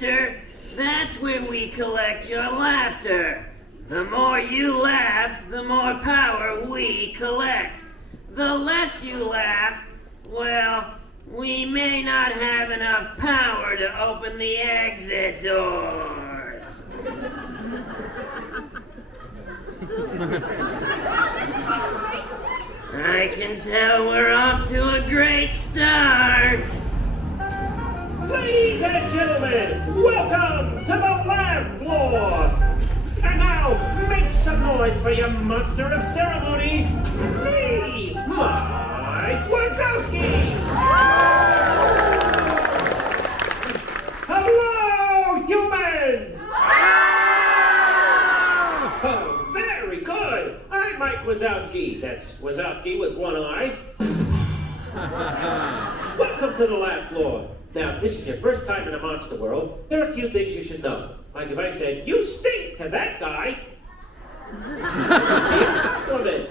mister. That's when we collect your laughter. The more you laugh, the more power we collect. The less you laugh, well, we may not have enough power to open the exit doors. I can tell we're off to a great start. Ladies and gentlemen, welcome to the laugh floor. And now, make some noise for your monster of ceremonies, me, Mike Wazowski. Hello, humans. Oh, very good. I'm Mike Wazowski. That's Wazowski with one eye. Welcome to the laugh floor. Now, if this is your first time in a monster world, there are a few things you should know. Like if I said, "You stink," to that guy, compliment.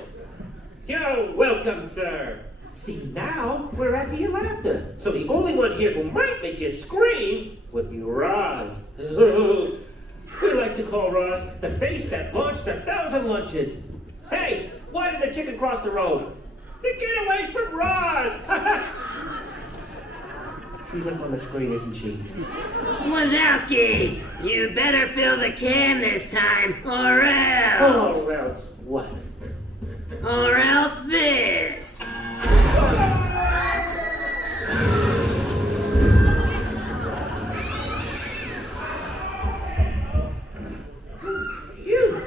You're welcome, sir. See, now we're after your laughter. So the only one here who might make you scream would be Roz. We like to call Roz the face that launched 1,000 lunches. Hey, why did the chicken cross the road? To get away from Roz! She's up on the screen, isn't she? Wazowski, you better fill the can this time, or else. Or else what? Or else this. Phew.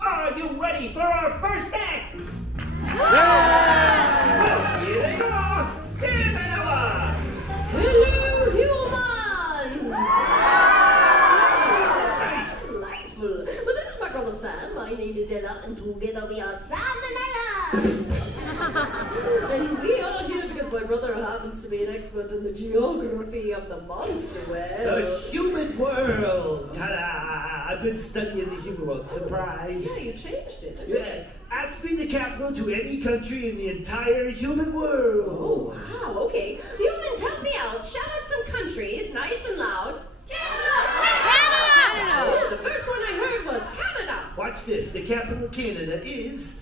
Are you ready for our first act? Yeah! Well, here they are, Sam and Ella. Hello, humans! Delightful. Well, this is my brother Sam. My name is Ella, and together we are Sam and Ella. And we are here because my brother happens to be an expert in the geography of the monster world. The human world! Ta-da! I've been studying the human world. Surprise! Yeah, you changed it. Didn't Yes. Ask me the capital to any country in the entire human world. Oh, wow, okay. Humans, help me out. Shout out some countries, nice and loud. Canada! The first one I heard was Canada. Watch this. The capital of Canada is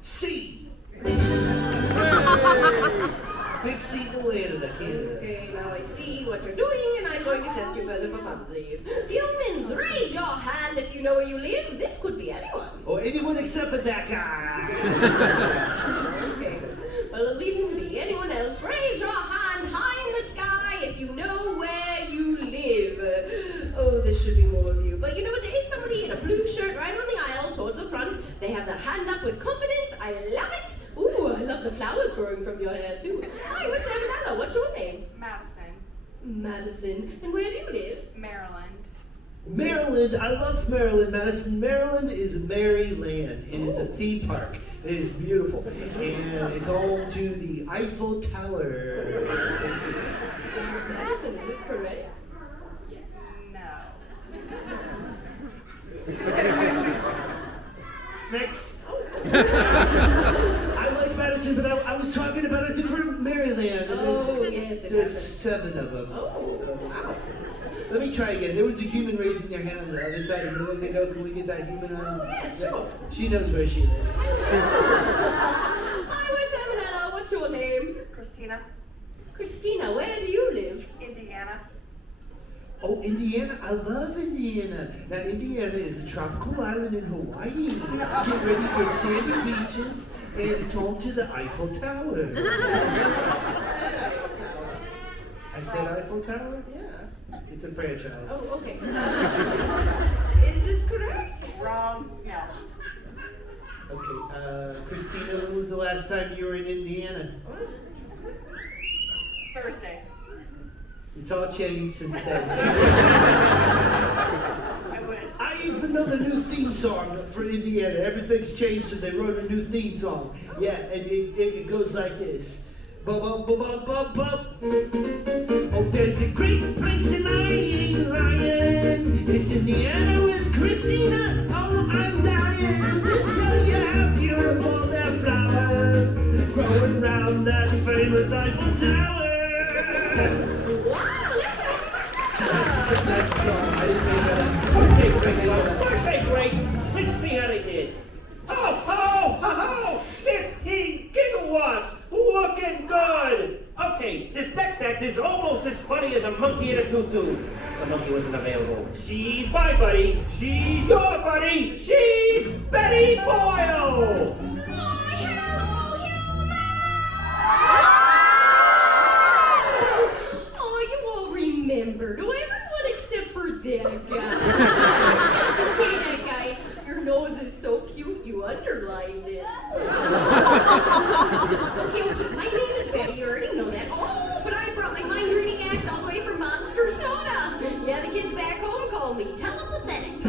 C. Big C in the land of Canada. Okay, now I see what you're doing, and I'm going to test you further for funsies. Humans, raise your hand if you know where you live. This could be anyone. Or anyone except for that guy. Okay, well, leave him be. Anyone else, raise your hand high in the sky if you know where you live. Oh, this should be more of you. But you know what? There is somebody in a blue shirt right on the aisle towards the front. They have their hand up with confidence. I love it. Ooh, I love the flowers growing from your hair, too. Hi, we're Sam and Ella. What's your name? Madison, Madison. And where do you live? Maryland. Maryland, I love Maryland, Madison. Maryland is Maryland. It is a theme park. It is beautiful. And it's home to the Eiffel Tower. Madison, is this correct? No. Next. I like Madison, but I was talking about a different Maryland. And Oh, yes, it there's happens. 7 of them. Oh, So- wow. Let me try again. There was a human raising their hand on the other side. Can we get that human on? Oh, yes, sure. She knows where she lives. Hi, we're Sam and Ella. What's your name? Christina, Christina, where do you live? Indiana. Oh, Indiana. I love Indiana. Now, Indiana is a tropical island in Hawaii. Get ready for sandy beaches, and it's home to the Eiffel Tower. I said Eiffel Tower? Yeah. It's a franchise. Oh, okay. Is this correct? Wrong. No. Okay, Christina, when was the last time you were in Indiana? Thursday. It's all changed since then. I wish. I even know the new theme song for Indiana. Everything's changed since they wrote a new theme song. Yeah, and it goes like this. Ba-bum-ba-bum-bum-bum. Oh, there's a great place and I ain't lying. It's Indiana with Christina. Oh, I'm dying to tell you how beautiful their flowers growing round that famous Eiffel Tower. Wow, let's monkey in a tutu. The monkey wasn't available. She's my buddy. She's your buddy. She's Betty Boyle. Oh, you all remembered. Oh, everyone except for that guy. It's okay, that guy. Your nose is so cute, you underlined it. Okay, my name is Betty. You already know that. Oh, but I brought my mind-reading act all the way from Monster Soda. Yeah, the kids back home call me telepathetic.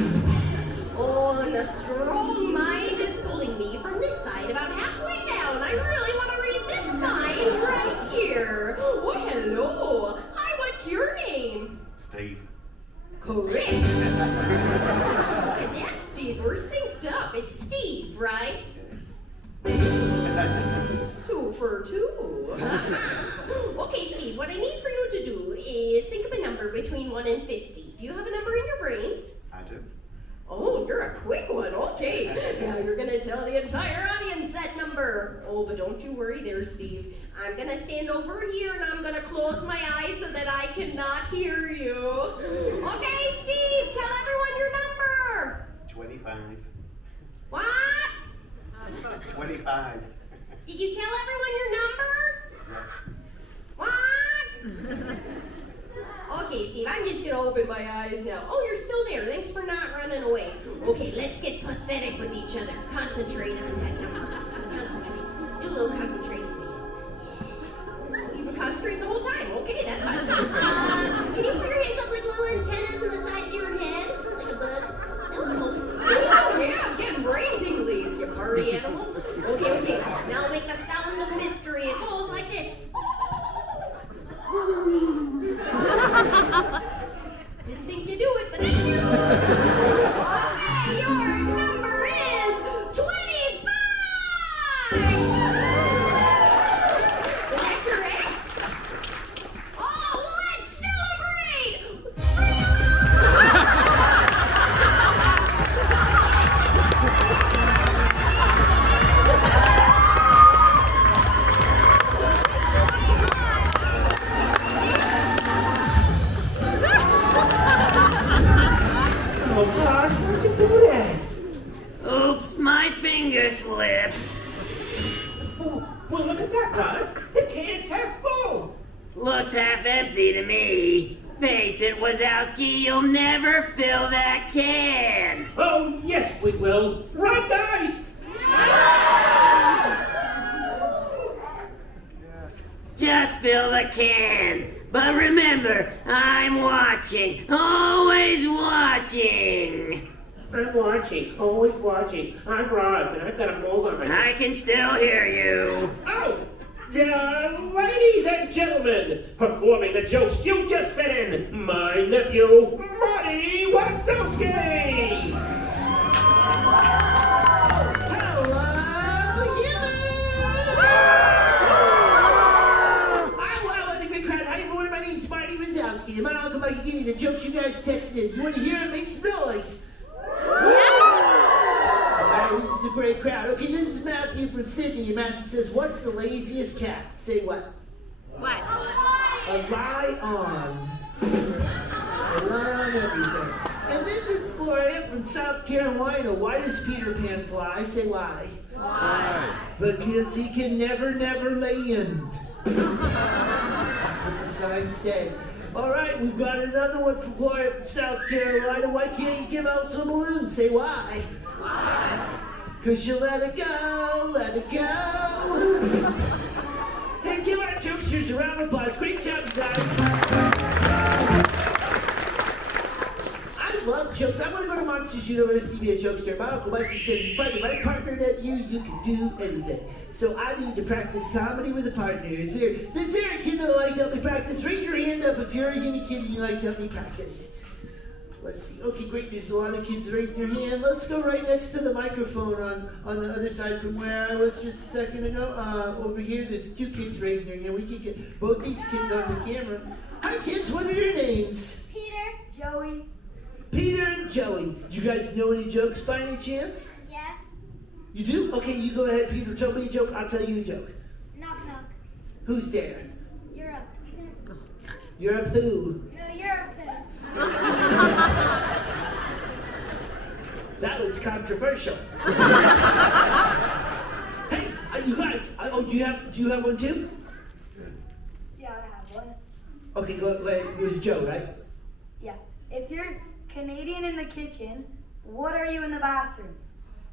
Oh, and a strong mind is pulling me from this side about halfway down. I really want to read this mind right here. Oh, hello. Hi, what's your name? Steve. Correct. Look at that, Steve. We're synced up. It's Steve, right? 2 for 2. Okay, Steve, what I need for you to do is think of a number between 1 and 50. Do you have a number in your brains? I do. Oh, you're a quick one. Okay. Now you're going to tell the entire audience that number. Oh, but don't you worry there, Steve. I'm going to stand over here and I'm going to close my eyes so that I cannot hear you. Okay, Steve, tell everyone your number. 25. What? 25. Did you tell everyone your number? Yes. What? Okay, Steve, I'm just gonna open my eyes now. Oh, you're still there. Thanks for not running away. Okay, let's get pathetic with each other. Concentrate on that number. Concentrate. Do a little concentrating face. Oh, you've been concentrating the whole time. Okay, that's fine. Can you put your hands up like little antennas on the sides of your head? Like a bug? No, oh, yeah, I'm getting brain tinglies, you party animal. Okay. Now make the sound of mystery. It goes like this. Didn't think you'd do it, but thank you. Okay, your number is 25. Is that correct? Oh, let's celebrate! Oh gosh, why'd you do that? Oops, my finger slipped. Oh, well, look at that, Roz. The can's half full. Looks half empty to me. Face it, Wazowski, you'll never fill that can. Oh, yes, we will. Right, guys? Just fill the can. But remember, I'm watching. Always watching. I'm watching, always watching. I'm Roz, and I've got a mold on my... I can still hear you. Oh! Ladies and gentlemen, performing the jokes you just sent in, my nephew, Marty Wazowski! Am I Uncle Mike give you the jokes you guys texted? You want to hear it? Make some noise. All right, this is a great crowd. Okay, this is Matthew from Sydney. And Matthew says, what's the laziest cat? Say what? What? A lion. A lion everything. And this is Gloria from South Carolina. Why does Peter Pan fly? Say why. Why? Because he can never land. That's what the sign said. All right, we've got another one from Gloria from South Carolina. Why can't you give out some balloons? Say why. Why? Because you let it go, let it go. Hey, give our jokesters a round of applause. Great job, you guys. I love jokes. I want to go to Monsters University to be a jokester. My Uncle Mike said, if you find the right partner that you can do anything. So I need to practice comedy with a partner. Is there a kid that'll like to help me practice? Raise your hand up if you're a uni kid and you like to help me practice. Let's see. Okay, great. There's a lot of kids raising their hand. Let's go right next to the microphone on the other side from where I was just a second ago. Over here, there's 2 kids raising their hand. We can get both these kids on the camera. Hi, kids. What are your names? Peter. Joey. Peter and Joey. Do you guys know any jokes by any chance? Yeah. You do? Okay, you go ahead, Peter. Tell me a joke. I'll tell you a joke. Knock knock. Who's there? You're up. You're a poo. No, you're a poo. That was controversial. Hey, you guys. Do you have one too? Yeah, I have one. Okay, go. Wait, it was Joe, right? Yeah. If you're Canadian in the kitchen, what are you in the bathroom?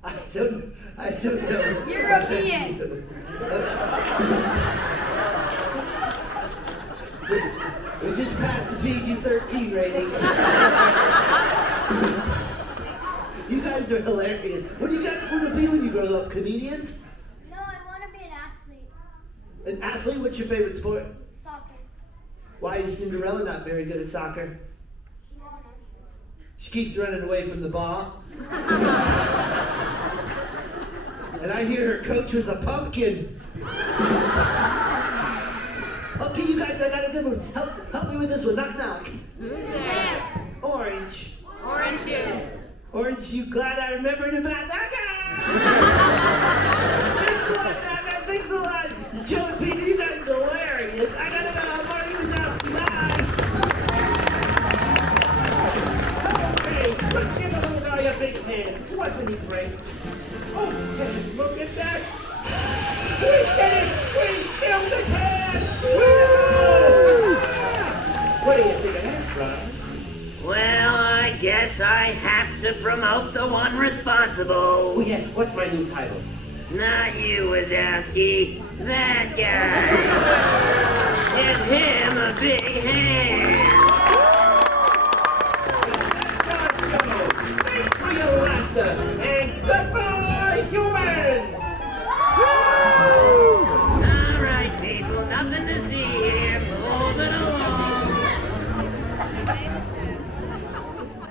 I don't know. European. We just passed the PG-13 rating. You guys are hilarious. What do you guys want to be when you grow up? Comedians? No, I want to be an athlete. An athlete? What's your favorite sport? Soccer. Why is Cinderella not very good at soccer? She keeps running away from the ball. And I hear her coach was a pumpkin. Okay, you guys, I got a good one. Help me with this one. Knock, knock. Who's there? Orange. Orange you. Orange, you glad I remembered about that guy? Thanks a lot, Batman. Thanks a lot. Joe and Peter, you guys are hilarious. I gotta go. I'm Marty Wazowski. Bye. Hey, let's give a little guy a big hand. Wasn't he great? Oh, hey, look at that. We did it! We killed the cat! Woo! What do you think of that, Roz? Well, I guess I have to promote the one responsible. Oh yeah, what's my new title? Not you, Wazowski. That guy. Give him a big hand.